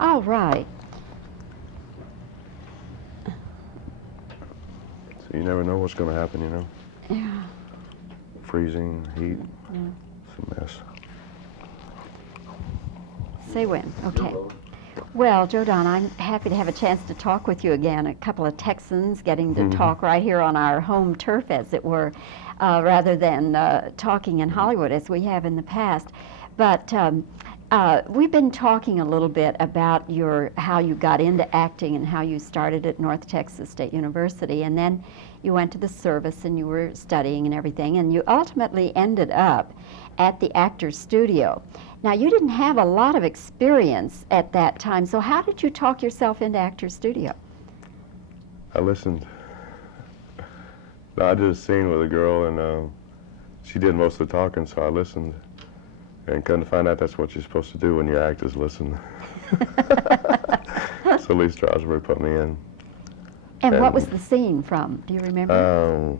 All right. So you never know what's going to happen, you know? Yeah. Freezing, heat, Yeah. it's a mess. Say when. Okay. Well, Joe Don, I'm happy to have a chance to talk with you again. A couple of Texans getting to talk right here on our home turf, as it were, rather than talking in Hollywood as we have in the past. But we've been talking a little bit about how you got into acting and how you started at North Texas State University, and then you went to the service and you were studying and everything, and you ultimately ended up at the Actors Studio. Now, you didn't have a lot of experience at that time, so how did you talk yourself into Actors Studio? I listened. No, I did a scene with a girl, and she did most of the talking, so I listened. And come to find out that's what you're supposed to do when you act, is listen. So Lee Strasberg put me in. And what was the scene from? Do you remember?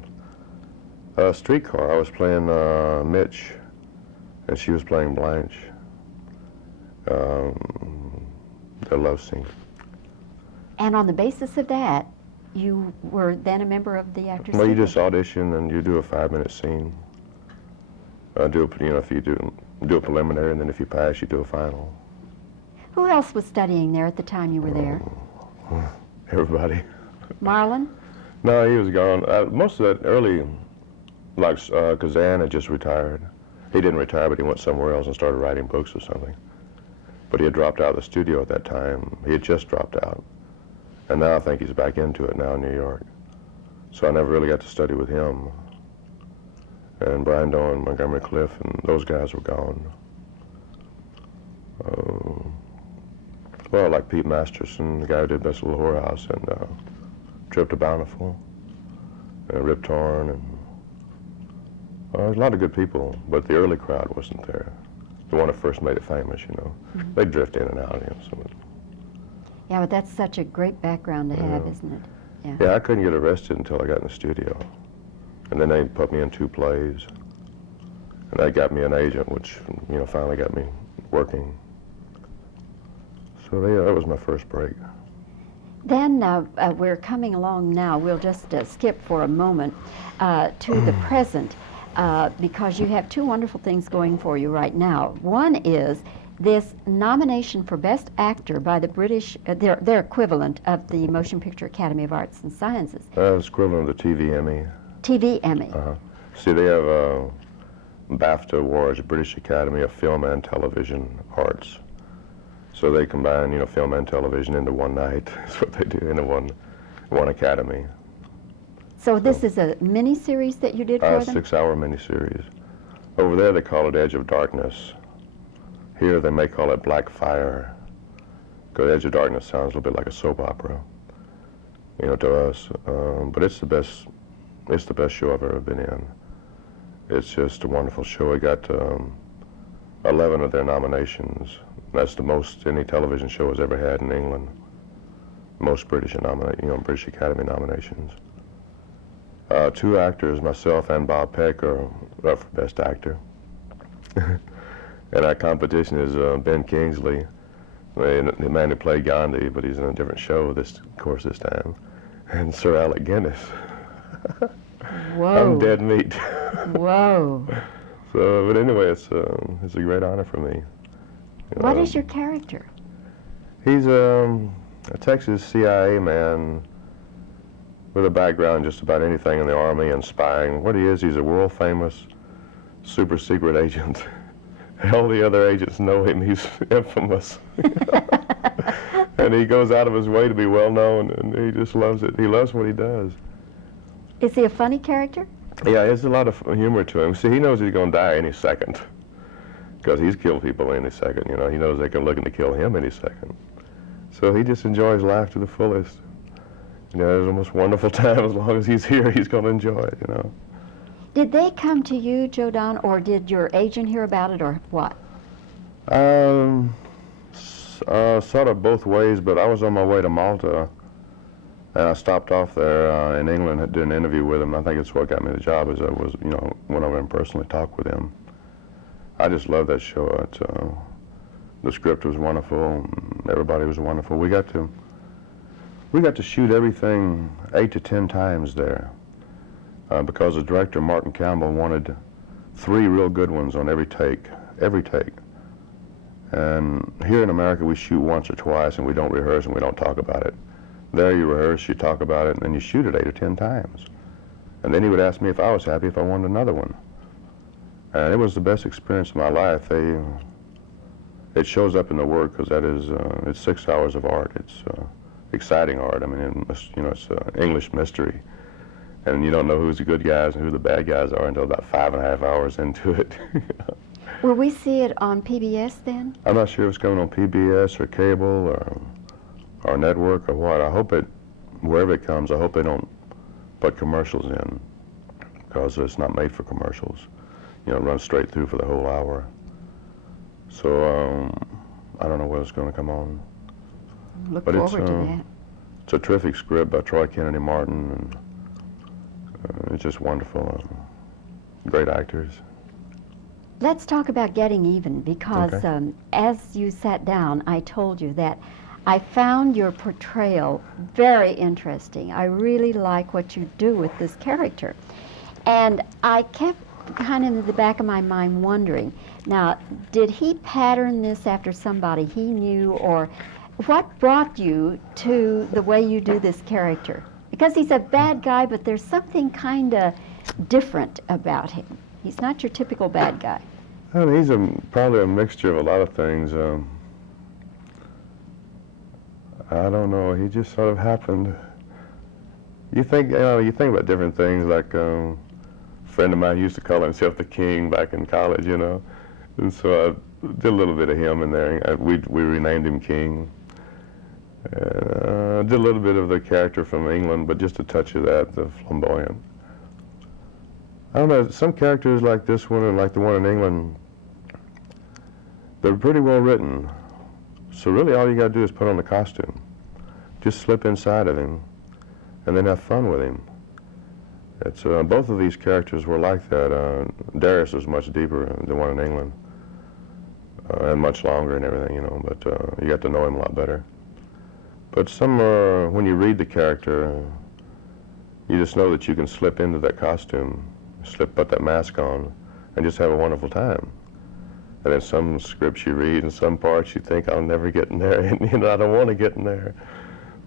A streetcar. I was playing Mitch, and she was playing Blanche. The love scene. And on the basis of that, you were then a member of the Actors Well, you Studio? just audition and you do a 5-minute scene. If you do a preliminary, and then if you pass, you do a final. Who else was studying there at the time you were there? Everybody. Marlon? No, he was gone. Most of that early, like Kazan had just retired. He didn't retire, but he went somewhere else and started writing books or something. But he had dropped out of the studio at that time. He had just dropped out. And now I think he's back into it now in New York. So I never really got to study with him. And Brian Doan, Montgomery Cliff, and those guys were gone. Well, like Pete Masterson, the guy who did Best Little Whorehouse, and Trip to Bountiful, and Rip Torn, and there's a lot of good people, but the early crowd wasn't there. The one that first made it famous, you know. Mm-hmm. They drift in and out, you know. So Yeah, but that's such a great background to have, isn't it? yeah, I couldn't get arrested until I got in the studio. And then they put me in 2 plays. And that got me an agent, which, finally got me working. So that was my first break. Then we're coming along now. We'll just skip for a moment to the present because you have 2 wonderful things going for you right now. One is this nomination for Best Actor by the British, their equivalent of the Motion Picture Academy of Arts and Sciences. It's equivalent of the TV Emmy. TV Emmy. See, they have BAFTA Awards, British Academy of Film and Television Arts. So they combine, film and television into one night. That's what they do, into one academy. So this is a miniseries that you did for them? 6-hour miniseries. Over there they call it Edge of Darkness. Here they may call it Black Fire, because Edge of Darkness sounds a little bit like a soap opera, to us. But it's the best show I've ever been in. It's just a wonderful show. It got 11 of their nominations. That's the most any television show has ever had in England. Most British British Academy nominations. 2 actors, myself and Bob Peck, are up for Best Actor. And our competition is Ben Kingsley, the man who played Gandhi, but he's in a different show this time, and Sir Alec Guinness. Whoa. I'm dead meat. Whoa. So, but anyway, it's a great honor for me. What is your character? He's a Texas CIA man with a background in just about anything in the Army and spying. What he is, he's a world-famous super secret agent. All the other agents know him. He's infamous. And he goes out of his way to be well-known, and he just loves it. He loves what he does. Is he a funny character? Yeah, there's a lot of humor to him. See, he knows he's going to die any second, because he's killed people any second. He knows they can looking to kill him any second. So he just enjoys life to the fullest. It's the most wonderful time. As long as he's here, he's going to enjoy it, Did they come to you, Joe Don, or did your agent hear about it, or what? Sort of both ways, but I was on my way to Malta, and I stopped off there in England and did an interview with him. I think it's what got me the job, is I was, went over and personally talked with him. I just love that show. The script was wonderful. Everybody was wonderful. We got to shoot everything 8 to 10 times there because the director, Martin Campbell, wanted 3 real good ones on every take. And here in America, we shoot once or twice, and we don't rehearse, and we don't talk about it. There you rehearse, you talk about it, and then you shoot it 8 or 10 times. And then he would ask me if I was happy if I wanted another one. And it was the best experience of my life. It shows up in the work because that is, it's 6 hours of art. It's exciting art. I mean, it's English mystery. And you don't know who's the good guys and who the bad guys are until about 5.5 hours into it. Will we see it on PBS then? I'm not sure if it's coming on PBS or cable or network or what. I hope wherever it comes, I hope they don't put commercials in because it's not made for commercials. It runs straight through for the whole hour. So I don't know whether it's going to come on. Look forward to that. It's a terrific script by Troy Kennedy Martin, and it's just wonderful. Great actors. Let's talk about Getting Even because Okay. As you sat down, I told you that I found your portrayal very interesting. I really like what you do with this character. And I kept kind of in the back of my mind wondering, now, did he pattern this after somebody he knew, or what brought you to the way you do this character? Because he's a bad guy, but there's something kind of different about him. He's not your typical bad guy. Well, he's probably a mixture of a lot of things. I don't know. He just sort of happened. You think about different things. Like a friend of mine used to call himself the King back in college, and so I did a little bit of him in there. We renamed him King. Did a little bit of the character from England, but just a touch of that, the flamboyant. I don't know, some characters like this one and like the one in England, they're pretty well written. So really all you got to do is put on the costume. Just slip inside of him and then have fun with him. It's both of these characters were like that. Darius was much deeper than the one in England and much longer and everything, but you got to know him a lot better. But when you read the character, you just know that you can slip into that costume, put that mask on, and just have a wonderful time. And then some scripts you read and some parts you think, I'll never get in there, and I don't want to get in there.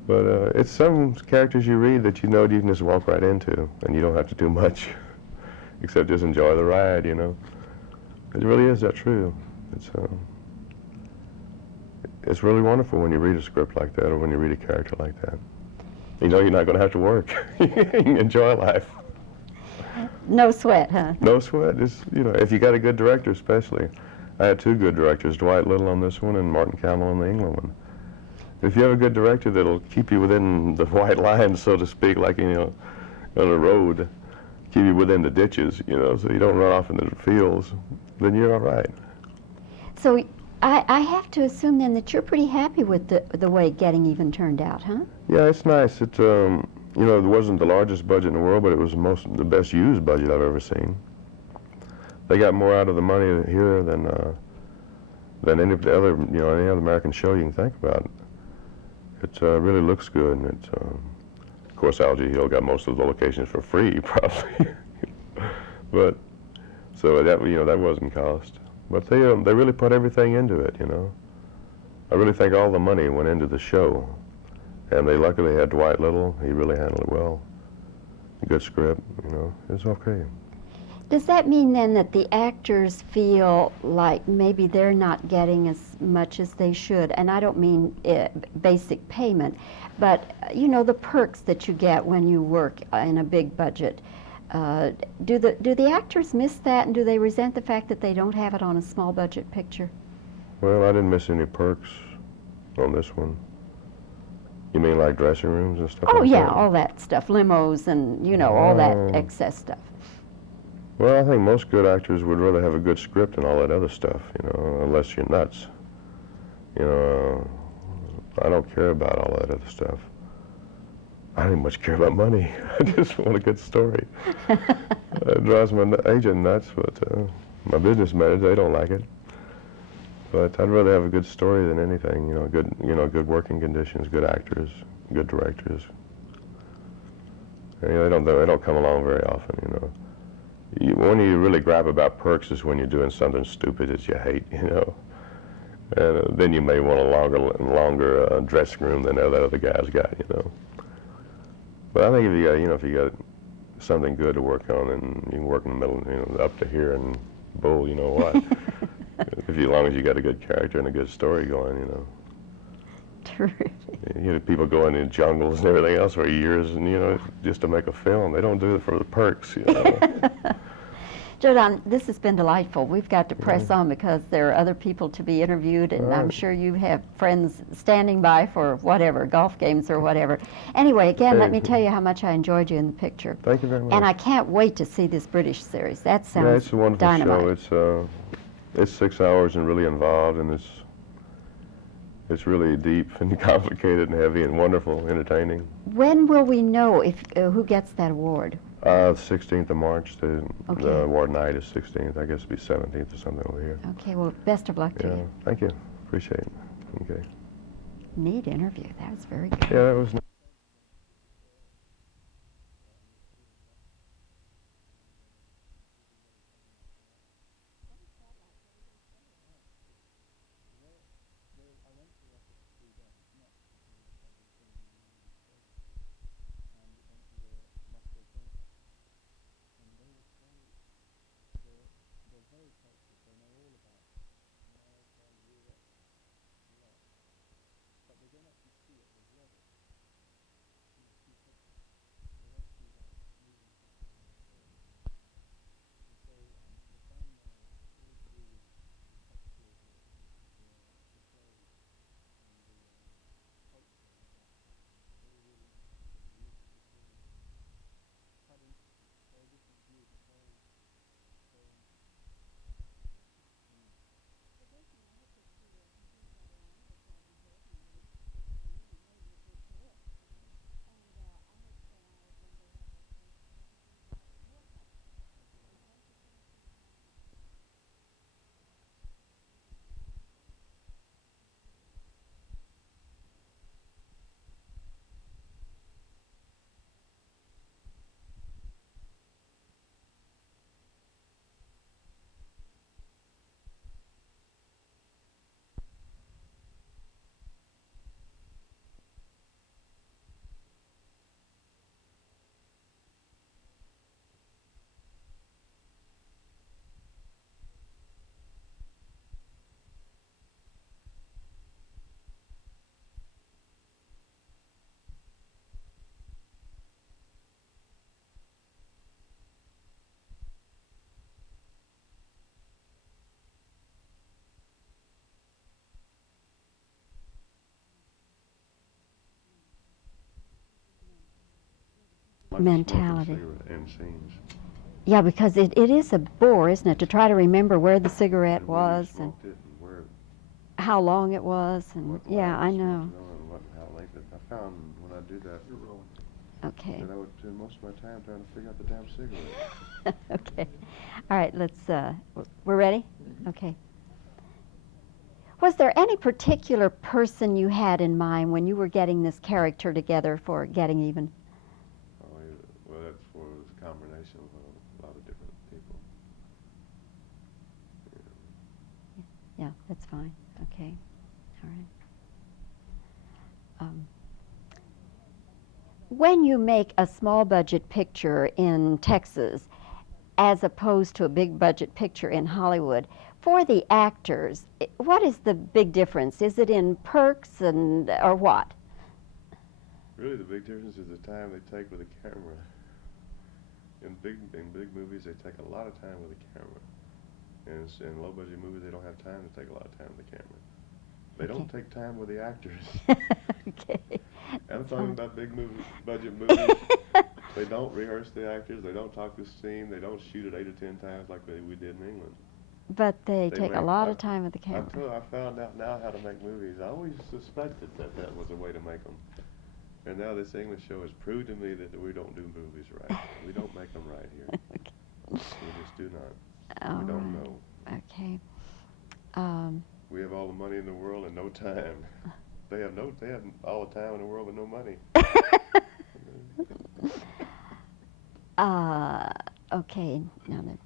But it's some characters you read that you know you can just walk right into, and you don't have to do much, except just enjoy the ride, It really is that true. It's really wonderful when you read a script like that or when you read a character like that. You know you're not going to have to work. You can enjoy life. No sweat, huh? No sweat. If you got a good director especially. I had 2 good directors, Dwight Little on this one and Martin Campbell on the England one. If you have a good director that'll keep you within the white lines, so to speak, like, on a road, keep you within the ditches, so you don't run off into the fields, then you're all right. So I have to assume then that you're pretty happy with the way Getting Even turned out, huh? Yeah, it's nice. It wasn't the largest budget in the world, but it was the best used budget I've ever seen. They got more out of the money here than any of the other, any other American show you can think about. It really looks good, and it's, of course, Algae Hill got most of the locations for free, probably. But so that wasn't cost. But they really put everything into it, I really think all the money went into the show. And they luckily had Dwight Little. He really handled it well. Good script, it's okay. Does that mean then that the actors feel like maybe they're not getting as much as they should? And I don't mean basic payment, but the perks that you get when you work in a big budget. Do the actors miss that, and do they resent the fact that they don't have it on a small budget picture? Well, I didn't miss any perks on this one. You mean like dressing rooms and stuff? Oh like yeah, that? all that stuff, limos and all that excess stuff. Well, I think most good actors would rather have a good script and all that other stuff, unless you're nuts. I don't care about all that other stuff. I don't much care about money. I just want a good story. It drives my agent nuts, but my business managers, they don't like it. But I'd rather have a good story than anything. Good working conditions, good actors, good directors. And, they don't come along very often. When you really grab about perks is when you're doing something stupid that you hate. And then you may want a longer dressing room than that other guy's got. But I think if you got something good to work on, and you can work in the middle, up to here and bull, you know what? As long as you got a good character and a good story going. Terrific. People going in jungles and everything else for years, and just to make a film. They don't do it for the perks. Joe Don, this has been delightful. We've got to press on because there are other people to be interviewed, and I'm sure you have friends standing by for whatever, golf games or whatever. Anyway, again, let me tell you how much I enjoyed you in the picture. Thank you very much. And I can't wait to see this British series. That sounds Yeah, it's a wonderful dynamite. show. It's 6 hours and really involved, and it's really deep and complicated and heavy and wonderful, entertaining. When will we know if who gets that award? 16th of March. The Okay. award night is 16th. I guess it'll be 17th or something over here. Okay, well, best of luck to Yeah, you. thank you. Appreciate it. Okay. Neat interview. That was very good. Yeah, that was. Mentality. And scenes. Yeah, because it is a bore, isn't it, to try to remember where the cigarette was and how long it was, and yeah, I know. I found when I do that Okay. that I would spend most of my time trying to figure out the damn cigarette. Okay. All right, we're ready? Okay. Was there any particular person you had in mind when you were getting this character together for Getting Even? Well, that's for a combination of a lot of different people. Yeah, that's fine. Okay. All right. When you make a small budget picture in Texas as opposed to a big budget picture in Hollywood, for the actors, what is the big difference? Is it in perks or what? Really, the big difference is the time they take with the camera. In big movies, they take a lot of time with the camera. And in low-budget movies, they don't have time to take a lot of time with the camera. They don't take time with the actors. Okay. I'm talking about budget movies. They don't rehearse the actors. They don't talk the scene. They don't shoot it 8 or 10 times like we did in England. But they take a lot of time with the camera. Until I found out now how to make movies. I always suspected that was a way to make them. And now this English show has proved to me that we don't do movies right. We don't make them right here. Okay. We just do not. All We don't right. know. Okay. We have all the money in the world and no time. They have all the time in the world but no money. Okay, now then.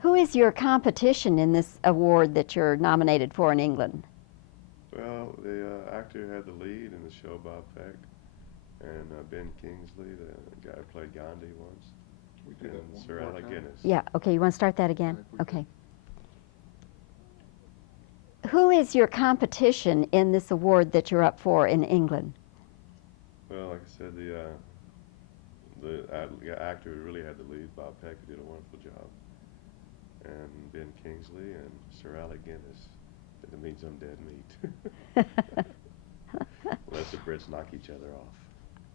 Who is your competition in this award that you're nominated for in England? Well, the actor who had the lead in the show, Bob Peck, and Ben Kingsley, the guy who played Gandhi once, and Sir Alec Guinness. Yeah, okay, you want to start that again? Okay. Who is your competition in this award that you're up for in England? Well, like I said, the actor who really had the lead, Bob Peck, who did a wonderful job, and Ben Kingsley and Sir Alec Guinness. That means I'm dead meat. Unless the Brits knock each other off.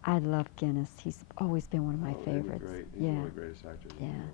I love Guinness. He's always been one of my favorites. Great. He's one of the greatest actors in the world.